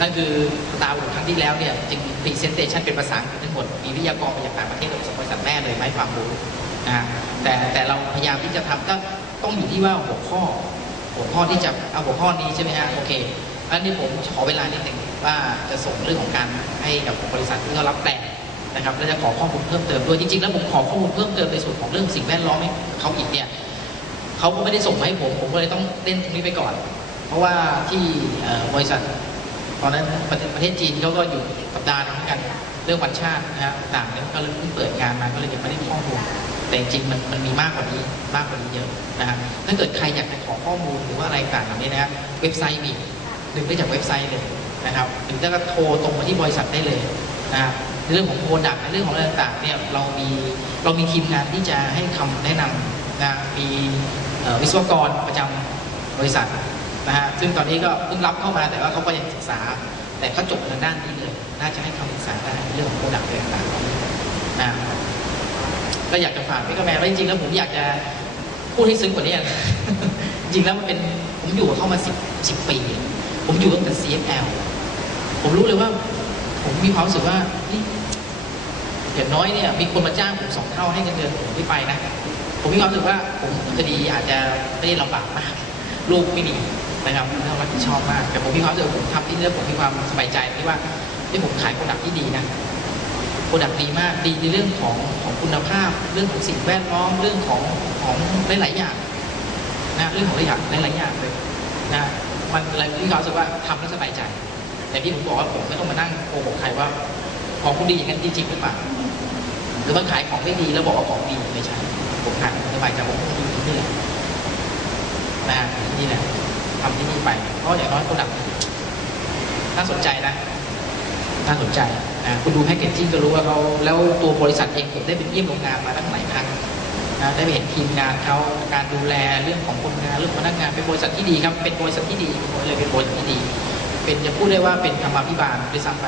นั่นคือตาบุครั้งที่แล้วเนี่ยจริงพรีเซนเตชันเป็นภาษาอังกฤษทั้งหมด มีวิทยากรมาจากต่างประเทศกับบริษัทแม่เลยมาให้ความรู้นะแต่แต่เราพยายามที่จะทำก็ต้องอยู่ที่ว่าหัวข้อ หัวข้อที่จะเอาหัวข้อนี้ใช่ไหมฮะโอเคอันนี้ผมขอเวลานิดหนึ่งว่าจะส่งเรื่องของการให้กับบริษัทที่เขารับแปลนะครับแล้วจะขอข้อมูลเพิ่มเติมด้วยจริงๆแล้วผมขอข้อมูลเพิ่มเติมในส่วนของเรื่องสิ่งแวดล้อมให้เขาอีกเนี่ยเขาก็ไม่ได้ส่งมาให้ผมผมก็เลยต้องเล่นตรงนี้ไปก่อน เพราะว่าที่บริษัท ตอนนั้นประเทศจีนเขาก็อยู่สัปดาห์นึงกันเรื่องวันชาตินะฮะต่างเนี่ยก็เพิ่งเปิดงานมาก็เลยยังไม่ได้ข้อมูลแต่จริงมันมันมีมากกว่านี้มากกว่านี้เยอะนะฮะถ้าเกิดใครอยากจะขอข้อมูลหรือว่าอะไรต่างๆเหล่านี้นะฮะเว็บไซต์มีดึงได้จากเว็บไซต์เลยนะครับหรือจะก็โทรตรงมาที่บริษัทได้เลยนะฮะในเรื่องของโปรดักต์เรื่องของอะไรต่างๆเนี่ยเรามีเรามีทีมงานที่จะให้คำแนะนำนะมีวิศวกรประจำบริษัท นะฮะซึ่งตอนนี้ก็เพิ่งรับเข้ามาแต่ว่าเขาก็ยังศึกษา แต่เขาจบทางด้านนี้เลย น่าจะให้คำปรึกษาได้เรื่องของโปรดักต์ต่างๆนะก็อยากจะฝากพี่กระแมนว่าจริงๆแล้วผมอยากจะพูดให้ซึ้งกว่านี้นะจริงแล้วมันเป็นผมอยู่กับเขามาสิบสิบปี ผมอยู่ตั้งแต่ CFL ผมรู้เลยว่า ผมมีความรู้สึกว่าอย่างน้อยเนี่ยมีคนมาจ้างผมสองเท่าให้เงินเดือนผมไม่ไปนะ ผมมีความรู้สึกว่าผมคดีอาจจะไม่ได้ลำบากมากลูกไม่ดี นะครับต้องรับผิดชอบมาก แต่ผมมีความรู้สึกผมทำที่นี่แล้วผมมีความสบายใจที่ว่าที่ผมขายโปรดักที่ดีนะโปรดักดีมากดีในเรื่องของของคุณภาพ เรื่องของสิ่งแวดล้อมเรื่องของของหลายๆอย่างนะเรื่องของหลายอย่างหลายๆอย่างเลยนะมันอะไรที่เขาสึกว่าทำแล้วสบายใจ แต่ที่ผมบอกว่าผมไม่ต้องมานั่งโกหกใครว่าของคุณดีอย่างนั้นจริงๆหรือเปล่าหรือว่าขายของไม่ดีแล้วบอกว่าของดีไม่ใช่ผมขายสบายใจผมดีที่นี่แหละนะที่นี่แหละ ทำที่นี่ไป เพราะอย่างน้อยโปรดักต์น่าสนใจนะน่าสนใจนะคุณดูแพคเกจจิ้งก็รู้ว่าเขาแล้วตัวบริษัทเองผมได้ไปเยี่ยมโรงงานมาตั้งหลายครั้งนะได้ไปเห็นทีมงานเขาการดูแลเรื่องของคนงานเรื่องพนักงานเป็นบริษัทที่ดีครับ เป็นบริษัทที่ดีเลยเป็นบริษัทที่ดี เป็นจะพูดได้ว่าเป็นธรรมาภิบาลด้วยซ้ำไป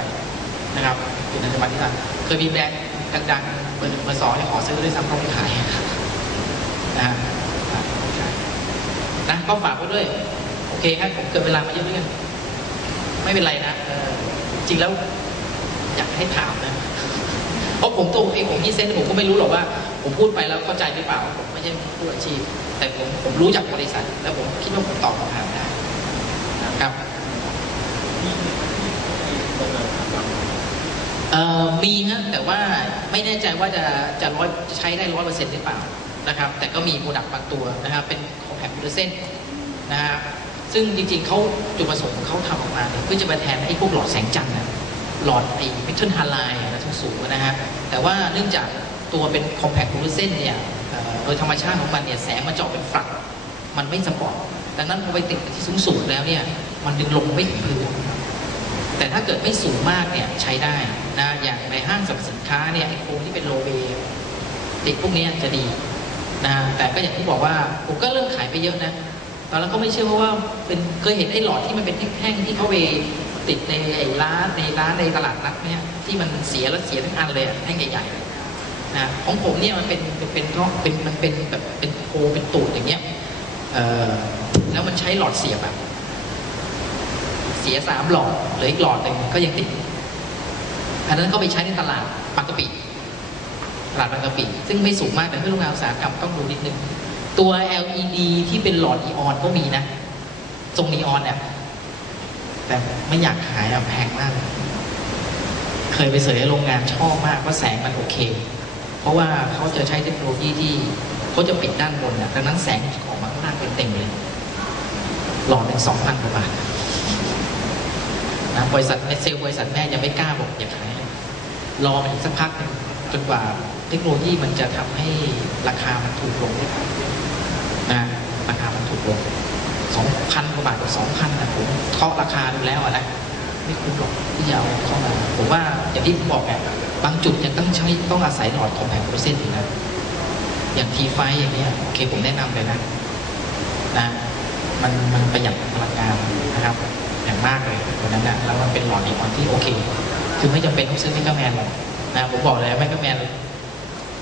นะครับเป็นธรรมาภิบาลเคยมีแบรนด์ดังๆเบอร์หนึ่งเบอร์สองเนี่ยขอซื้อด้วยซ้ำเขาไม่ขายนะฮะนะก็ฝากไว้ด้วย อเคครับผมเกินเวลามาเยอะด้วยกันไม่เป็นไรนะจริงแล้วอยากให้ถามนะ เพราะผมตัวเองผมยี่เซนผมก็ไม่รู้หรอกว่า ผมพูดไปแล้วเข้าใจหรือเปล่า ผมไม่ใช่ผู้อาชีพ แต่ผมผมรู้จากบริษัท แล้วผมคิดว่าผมตอบคำถามได้นะครับมีฮะแต่ว่าไม่แน่ใจว่าจะจะร้อยใช้ได้ร้อยเปอร์เซ็นต์หรือเปล่านะครับ แต่ก็มีโปรดักต์บางตัวนะครับ เป็นของแผ่นพิลเซนนะฮะ ซึ่งจริงๆเขาจุดประสงค์ของเขาทำออกมาเนี่ยเพื่อจะมาแทนไอ้พวกหลอดแสงจันทร์นะหลอดไอ้เมทัลฮาไลน์นะสูงๆนะฮะแต่ว่าเนื่องจากตัวเป็นคอมแพคพิเซนเนี่ยโดยธรรมชาติของมันเนี่ยแสงมันจาะเป็นฝัก มันไม่สปอร์ตดังนั้นพอไปติดที่สูงๆแล้วเนี่ยมันดึงลงไม่ถึงพื้นแต่ถ้าเกิดไม่สูงมากเนี่ยใช้ได้นะอย่างในห้างสรรพสินค้าเนี่ยไอ้โฟมที่เป็นโลเวติดพวกนี้จะดีนะแต่ก็อย่างที่บอกว่าผมก็เริ่มขายไปเยอะนะ ตอนแรกก็ไม่เชื่อเพราะว่าเป็นเคยเห็นไอ้หลอดที่มันเป็นแท่งๆที่เขาไปติดในไอ้ร้านในร้านในตลาดนัดเนี่ยที่มันเสียแล้วเสียทั้งอันเลยอะแท่งใหญ่ๆนะของผมเนี่ยมันเป็นเป็นเป็นท่อเป็นมันเป็นแบบเป็นโคเป็นตูดอย่างเงี้ยเออแล้วมันใช้หลอดเสียบแบบเสียสามหลอดเหลืออีกหลอดหนึ่งก็ยังติดอันนั้นก็ไปใช้ในตลาดบางกะปิตลาดบางกะปิซึ่งไม่สูงมากแต่เพื่อโรงงานอุตสาหกรรมต้องดูนิดนึง ตัว LED ที่เป็นหลอดนีออนก็มีนะทรงนีออนเนี่ยแต่ไม่อยากขายอะแพงมาก เคยไปเสยโรงงานชอบมากว่าแสงมันโอเค เพราะว่าเขาจะใช้เทคโนโลยีที่เขาจะปิดด้านบนนะดังนั้นแสงจะออกมาข้างล่างเป็นเต็มเลย หลอดหนึ่งสองพันกว่าบาทนะบริษัทเมสเซลบริษัทแม่ยังไม่กล้าบอกอย่าขายเลยรอมันอีกสักพักจนกว่าเทคโนโลยีมันจะทำให้ราคามันถูกลงได้ นะราคามันถูกลงสองพันกว่าบาทกับสองพันนะผมเคาะราคาดูแล้วอะนะไม่คุ้มหรอกที่จะเอาเข้ามาผมว่าอย่างที่ผมบอกไงบางจุดยังต้องใช้ต้องอาศัยหลอดของแผงเปอร์เซ็นต์อยู่นะอย่างทีไฟอย่างเงี้ยโอเคผมแนะนำเลยนะนะมันมันประหยัดพลังงานนะครับ อย่างมากเลยตัวนั้นนะแล้วมันเป็นหลอดอีกอนที่โอเค คือไม่จำเป็นต้องซื้อแมกกาแมนหรอกนะผมบอกเลยแมกกาแมน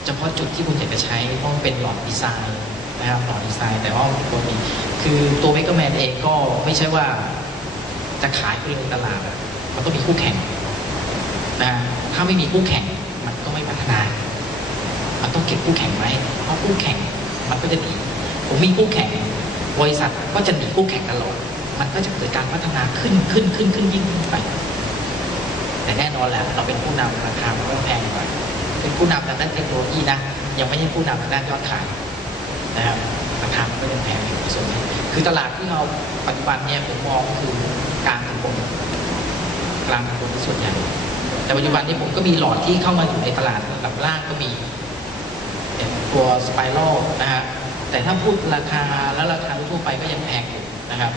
เฉพาะจุดที่คุณอยากจะใช้เพราะมันเป็นหลอดดีไซน์ นะครับหลอดีไซน์ แต่ว่าตัวนี้คือตัวแมกกาแมนเองก็ไม่ใช่ว่าจะขายไปในตลาดอะมันต้องมีคู่แข่งนะถ้าไม่มีคู่แข่งมันก็ไม่พัฒนา มันต้องเก็บคู่แข่งไว้เพราะคู่แข่งมันก็จะหนีผมมีคู่แข่งบริษัทก็จะหนีคู่แข่งตลอดมันก็จะเกิดการพัฒนาขึ้นขึ้นขึ้นขึ้นยิ่งขึ้นไป แต่แน่นอนแหละเราเป็นผู้นำราคามันก็แพงกว่าเป็นผู้นำทางด้านเทคโนโลยีนะยังไม่ใช่ผู้นำทางด้านยอดขาย นะครับราคามันก็ยังแพงอยู่ส่วนนี้คือตลาดที่เราปัจจุบันเนี่ยผมมองคือกลางถึงบนกลางถึงบนส่วนใหญ่แต่ปัจจุบันนี้ผมก็มีหลอดที่เข้ามาอยู่ในตลาดระดับล่างก็มีตัวสไปรัลนะฮะแต่ถ้าพูดราคาแล้วราคาทั่วไปก็ยังแพงอยู่นะครับ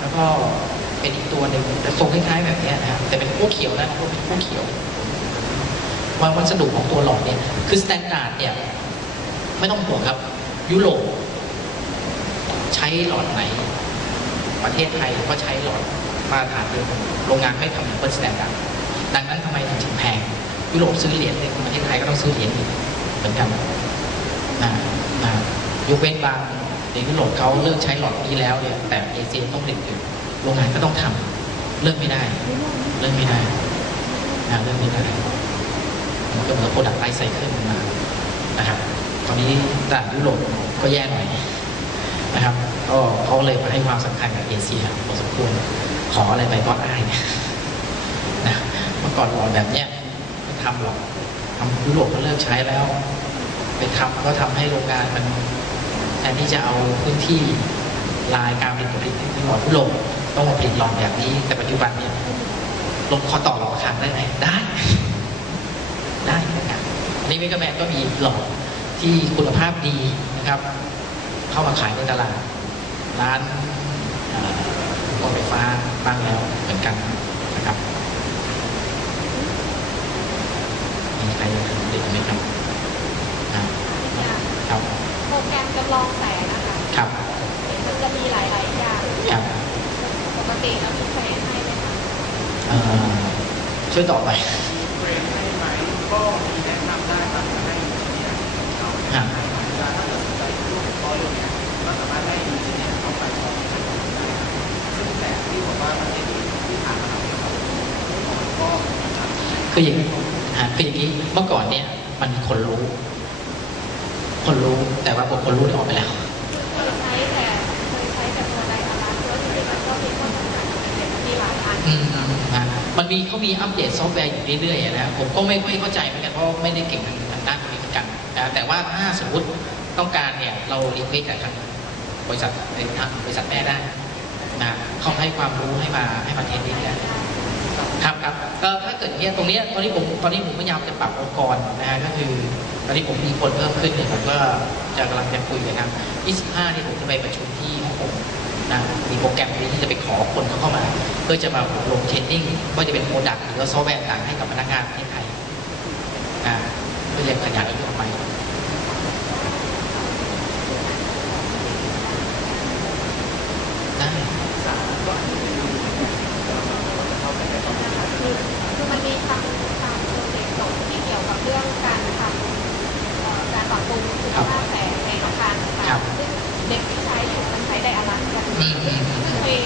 แล้วก็เป็นอีกตัวหนึ่งแต่ทรงคล้ายๆแบบนี้นะครับแต่เป็นพวกเขียวนะพวกเป็นพวกเขียววางวัสดุของตัวหลอดเนี่ยคือสแตนดาร์ดเนี่ยไม่ต้องห่วงครับ ยุโรปใช้หลอดไหน ประเทศไทยก็ใช้หลอดมาตรฐานเดียวกันโรงงานไม่ทำเปิดสแตนดาร์ดดังนั้นทำไมถึงแพงยุโรปซื้อเหรียญในประเทศไทยก็ต้องซื้อเหรียญอีกเหมือนกันนะนะยกเว้นบางในยุโรปเขาเลิกใช้หลอดนี้แล้วเนี่ยแต่เอเชียต้องเด็ดอยู่โรงงานก็ต้องทำเลิกไม่ได้ เลิกไม่ได้นะเลิกไม่ได้มันก็เหมือนโปรดักต์ไลฟ์ไซเคิลมานะครับ ตอนนี้ตลาดยุโรปก็แย่หน่อยนะครับก็เขาเลยมาให้ความสำคัญกับเอเชียพอสมควรขออะไรไปก็ได้นะเมื่อก่อนหลอดแบบเนี้ยไม่ทำหรอกทำยุโรปก็เลิกใช้แล้ว ไปทำก็ทำให้โรงงานมันแทนที่จะเอาพื้นที่ลายการผลิตผลิตที่หลอดยุโรปต้องมาผลิตหลอดแบบนี้ แต่ปัจจุบันเนี่ยลงคอต่อหลอดราคาได้ไหมได้ ได้นะครับอันนี้เมกะแมนก็มีหลอด ที่คุณภาพดีนะครับ เข้ามาขายในตลาด ร้านเอ่อรถไฟฟ้าบ้างแล้วเหมือนกันนะครับมีใครอยากถามอีกไหมครับอ่าครับโปรแกรมจำลองแสงนะคะครับมันจะมีหลาย ๆ อย่างครับปกติแล้วมีเทรนให้ไหมคะเอ่อช่วยตอบไปเทรนให้ไหมก็ คืออย่างฮะคืออย่างนี้เมื่อก่อนเนี่ย มันมีคนรู้ คนรู้แต่ว่าพอคนรู้เนี่ยออกไปแล้วเคยใช้แต่เคยใช้แต่ตัวใดอะไรแล้วจริงๆมันก็มีข้อจำกัดมีหลายอันอืมอืมฮะมันมีเขามีอัปเดตซอฟต์แวร์อยู่เรื่อยๆนะผมก็ไม่ค่อยเข้าใจเหมือนกันเพราะไม่ได้เก่งทางด้านนี้เหมือนกันนะแต่ว่าถ้าสมมติต้องการเนี่ย เรารีเควสกับทางบริษัทในทางบริษัทแม่ได้ นะเขาให้ความรู้ให้มาให้มาเทรนนิ่งได้ครับครับก็ถ้าเกิดเนี่ยตรงเนี้ยตอนนี้ผมตอนนี้ผมพยายามจะปรับองค์กรนะฮะก็คือ ตอนนี้ผมมีคนเพิ่มขึ้นเนี่ยผมก็จะกำลังจะคุยกันนะ25นี่ผมจะไปประชุมที่ฮ่องกงนะมีโปรแกรมนี้ที่จะไปขอคนเขาเข้ามา เพื่อจะมาอบรมเทรนนิ่งว่าจะเป็นโปรดักต์หรือว่าซอฟต์แวร์ต่างให้กับพนักงานประเทศไทยนะเพื่อจะขยายออกไปได้ คือคือมันมีทางทางโปรเจกต์จบที่เกี่ยวกับเรื่องการทำเอ่อการปรับปรุงคุณภาพแสงในอาคารต่างๆซึ่งเด็กที่ใช้อยู่มันใช้ไดอะลักกันอืมอืมอืมเคยการข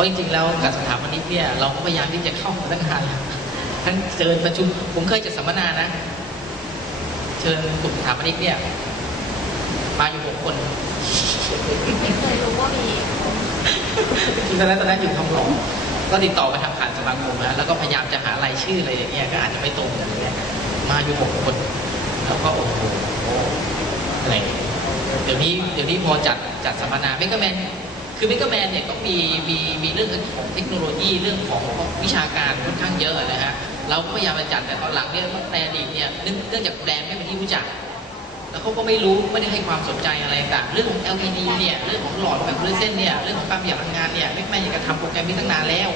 ราะจริงๆแล้วกับสถาปนิกเนี่ยเราก็พยายามที่จะเข้ามาตั้งนานแล้วทั้งเชิญประชุมผมเคยจะสัมมนานะ เชิญกลุ่มสถาปนิกเนี่ย มาอยู่หกคนไม่เคยรู้ว่ามีตอนนั้นตอนนั้นอยู่ทองหล่อก็ติดต่อมาทางผ่านสมาคมนะแล้วก็พยายามจะหารายชื่ออะไรอย่างเงี้ยก็อาจจะไม่ตรงกันอย่างเงี้ยมาอยู่หกคน แล้วก็โอ้โหอะไรเดี๋ยวนี้เดี๋ยวนี้พอจัดจัดสัมมนาเมกะแมน คือเมกะแมนเนี่ยก็มีมีมีเรื่องของเทคโนโลยีเรื่องของวิชาการค่อนข้างเยอะนะฮะเราก็พยายามจะจัดแต่ตอนหลังเนี่ยในอดีตเนี่ยเนื่องเนื่องจากแบรนด์ไม่เป็นที่รู้จัก แล้วเขาก็ไม่รู้ไม่ได้ให้ความสนใจอะไรต่างเรื่องของ LED เนี่ยเรื่องของหลอดแบบฟลูออเสเซนเนี่ยเรื่องของการประหยัดพลังงานเนี่ยไม่ไม่อยากจะทำโปรแกรมนี้ตั้งนานแล้ว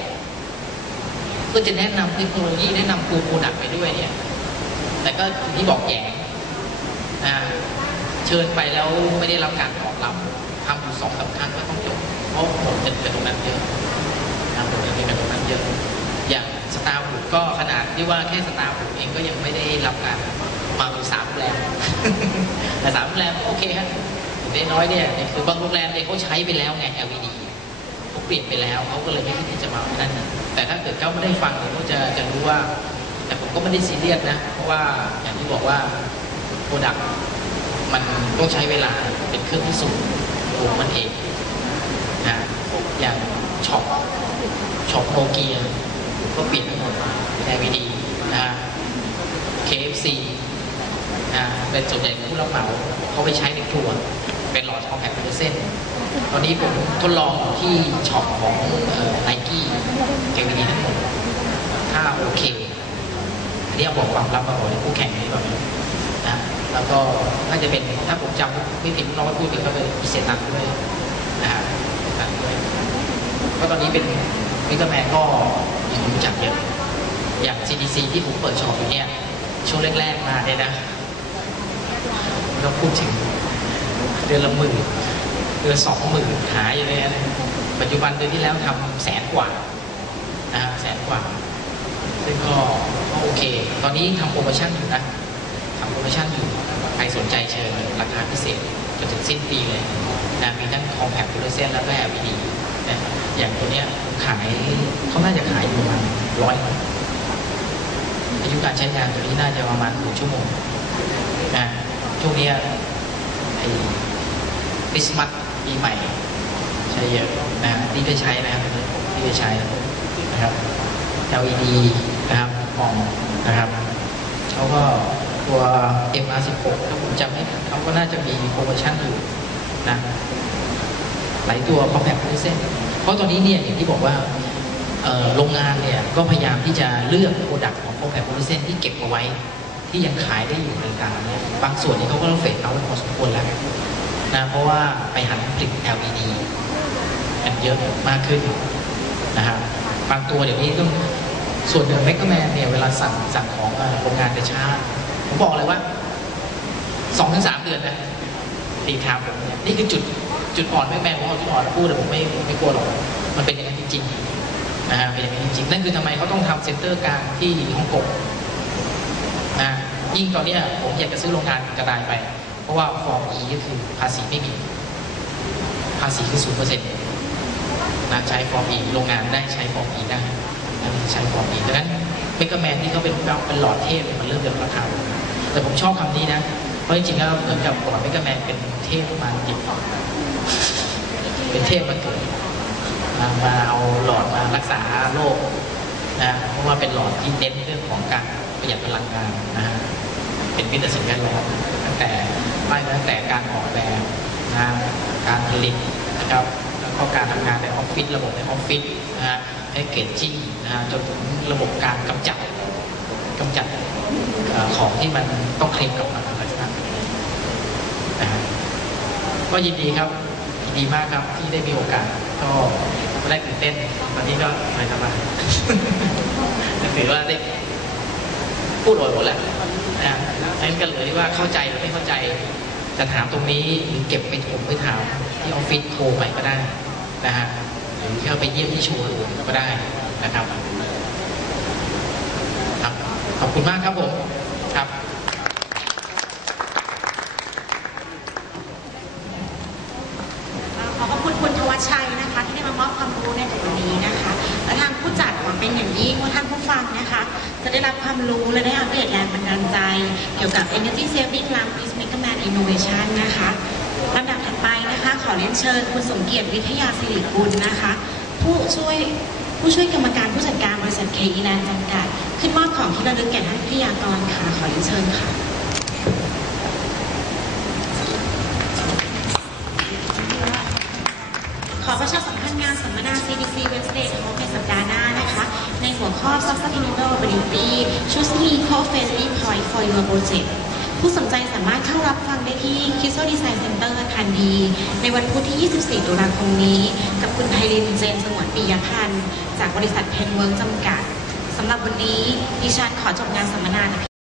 ก็จะแนะนำเทคโนโลยีแนะนำตัวโปรดักต์ไปด้วยเนี่ยแต่ก็ที่บอกแยงอ่เชิญไปแล้วไม่ได้รับการตอบรับทำอยู่สองสาครั้งก็ต้องจบ เพราะผมจะเป็นตรงนั้นเยอะนะผมจะเป็นตรงนั้นเยอะ อย่างสตาร์บุก็ขนาดที่ว่าแค่สตาร์บุเองก็ยังไม่ได้รับการมาอยู่สามโรงแรมแต่สามโรงแรมโอเคฮะเล็กน้อยเนี่ยคือบางโรงแรมเนี่ยเขาใช้ไปแล้วไง LED เขาเปลี่ยนไปแล้วเขาก็เลยไม่คิดที่จะมานั่นแต่ถ้าเกิดเขาไม่ได้ฟังเนี่ยเขาจะจะรู้ว่า แต่ผมก็ไม่ได้ซีเรียสนะ เพราะว่าอย่างที่บอกว่าโปรดักต์มันต้องใช้เวลาเป็นเครื่องพิสูจน์ตัวมันเอง อย่างช็อปช็อปโนเกียก็ปลี่ยนไปหมดเป็น LED นะฮะ KFC นะเป็นส่วนใหญ่ผู้รับเหมาเขาไปใช้ในครัว เป็นหลอดคอมแพคเปอร์เซ็นตอนนี้ผมทดลองที่ช็อปของไนกี้เกมนี้ทั้งหมดถ้าโอเคอันนี้เอาบอกความลับมาบอกให้คู่แข่งนี้ก่อนนะแล้วก็น่าจะเป็นถ้าผมจำไม่ผิดน้องไม่พูดผิดก็เป็นอิเซตันด้วยนะฮะอิเซตันด้วย ก็ตอนนี้เป็นมิกแมนก็ยังรู้จักเยอะ อย่าง CDC ที่ผมเปิดช็อปอยู่เนี่ยช่วงแรกๆมาเนี่ยนะไม่ต้องพูดถึงเดือนละหมื่นเดือนสองหมื่นหายอยู่เลยนะปัจจุบันเดือนที่แล้วทำแสนกว่านะฮะแสนกว่า ซึ่งก็ก็โอเค ตอนนี้ทำโปรโมชั่นอยู่นะทำโปรโมชั่นอยู่ใครสนใจเชิญราคาพิเศษจนถึงสิ้นปีเลยนะมีทั้งคอมแพคฟูลเซนแล้วก็ LED นะอย่างตัวเนี้ยขายเขาน่าจะขายอยู่ประมาณร้อยอายุการใช้งานตัวนี้น่าจะประมาณหนึ่งชั่วโมงนะช่วงนี้ไอ้คริสต์มาสปีใหม่ ใช้เยอะนะที่ได้ใช้นะครับที่ได้ใช้นะครับ LED นะครับมองนะครับเขาก็ตัว MR16 ถ้าผมจำไม่ผิดเขาก็น่าจะมีโปรโมชั่นอยู่นะ หลายตัว compact p o l y s e n เพราะตอนนี้เนี่ยอย่างที่บอกว่าโรงงานเนี่ยก็พยายามที่จะเลือกโปรดักต์ของ compact p o l y s e n ที่เก็บเอาไว้ ที่ยังขายได้อยู่ในการเนี่ยบางส่วนนี้เขาก็ต้องเฟดเอาท์พอสมควรแล้วนะเพราะว่าไปหันผลิต LED กันเยอะมากขึ้นนะครับบางตัวเดี๋ยวนี้ต้องส่วนหนึ่งแมกแมนเนี่ยเวลาสั่งสั่งของโรงงานจะช้าผมบอกเลยว่าสองถึงสามเดือนนะตีทามผมเนี่ยนี่คือจุด จุดอ่อนแมกแมนผมเอาจุดอ่อนพูดแต่ผมไม่ไม่กลัวหรอกมันเป็นอย่างนั้นจริงๆนะฮะเป็นอย่างนั้นจริงๆนั่นคือทำไมเขาต้องทำเซ็นเตอร์กลางที่ฮ่องกงนะยิ่งตอนเนี้ยผมอยากจะซื้อโรงงานกระดายไป เพราะว่าฟอร์ม E ก็คือภาษีไม่มี ภาษีคือศูนย์เปอร์เซ็นต์นะใช้ฟอร์มอีโรงงานได้ใช้ฟอร์มอีได้นะใช้ฟอร์มอีดังนั้นเมกะแมนที่เขาเป็นเป็นหลอดเทพมันเริ่มจะราคาลงแต่ผมชอบคำนี้นะ เพราะจริงๆแล้วเหมือนกับก่อนเมกะแมนเป็นเทพมาหยิบเป็นเทพมาเกิดมาเอาหลอดมารักษาโรคนะเพราะว่าเป็นหลอดที่เน้นเรื่องของการประหยัดพลังงานนะฮะเป็นวิทยาสิ่งแวดล้อมตั้งแต่ไล่ตั้งแต่การออกแบบนะการผลิตนะครับแล้วก็การทำงานในออฟฟิศระบบในออฟฟิศนะฮะแพ็กเกจจิ้งนะฮะจนถึงระบบการกำจัดกำจัดของที่มันต้องเคลมกลับมาอะไรต่างๆนะฮะ ก็ยินดีครับยินดีมากครับที่ได้มีโอกาสก็แรกตื่นเต้นตอนนี้ก็สบายสบายถือว่าได้พูดโดยหมดแล้วนะฮะงั้นก็เลือที่ว่าเข้าใจหรือไม่เข้าใจ จะถามตรงนี้หรือเก็บไปผมไปถามที่ออฟฟิศโทรไปก็ได้นะฮะหรือเข้าไปเยี่ยมที่โชว์รูมก็ได้นะครับ ครับ ขอบคุณมากครับผมครับ ได้รับความรู้และได้อัปเดตแรงบันดาลใจ เกี่ยวกับ Energy Saving ราม Peacemaker Man Innovation นะคะลำดับถัดไปนะคะ ขอเรียนเชิญคุณสมเกียรติวิทยาสิริกุลนะคะ ผู้ช่วยผู้ช่วยกรรมการผู้จัดการบริษัทเคอีแลนด์จำกัด ขึ้นมอบของที่ระลึกแก่ท่านวิทยากรค่ะ ขอเรียนเชิญค่ะขอประชาสัมพันธ์งานสัมมนา CDC Wednesday ของในสัป หัวข้อ Sustainable Ability Choosing Eco-Friendly Point for Your Project ผู้สนใจสามารถเข้ารับฟังได้ที่ k i s o Design Center ทันที ในวันพุธที่ 24 ตุลาคมนี้ กับคุณไพรินเจนสงวนปียพันธ์ จากบริษัทเพนเวิร์กจำกัด สำหรับวันนี้ดิฉันขอจบงานสัมมนา